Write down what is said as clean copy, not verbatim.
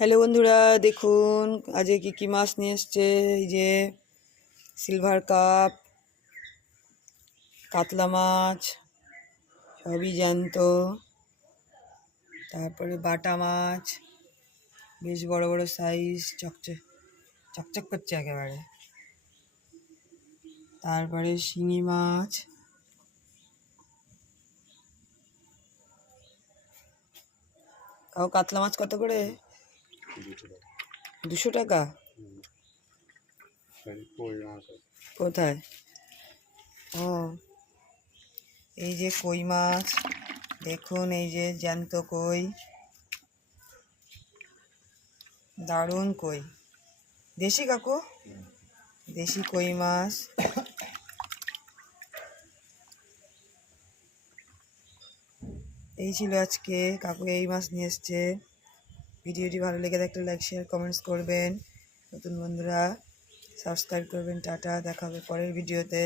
Hello বন্ধুরা, দেখুন আজকে কি কি মাছ নিয়ে এসছে। এই যে সিলভার কাপ, কাতলা মাছ, সবই জ্যান্ত। তারপরে বাটা মাছ, বেশ বড় বড় সাইজ, চকচক করছে একেবারে। তারপরে শিঙি মাছ, কাতলা মাছ কত করে? 200 টাকা। কোথায়? ও, এই যে কই মাছ দেখুন, এই যে জ্যান্ত কই, দারুণ কই, দেশি কাকু, দেশি কই মাছ। এই ছিল আজকে, কাকু এই মাছ নিয়ে এসছে। ভিডিওটি ভালো লেগে থাকলে লাইক, শেয়ার, কমেন্টস করবেন। নতুন বন্ধুরা সাবস্ক্রাইব করবেন। টাটা, দেখা হবে পরের ভিডিওতে।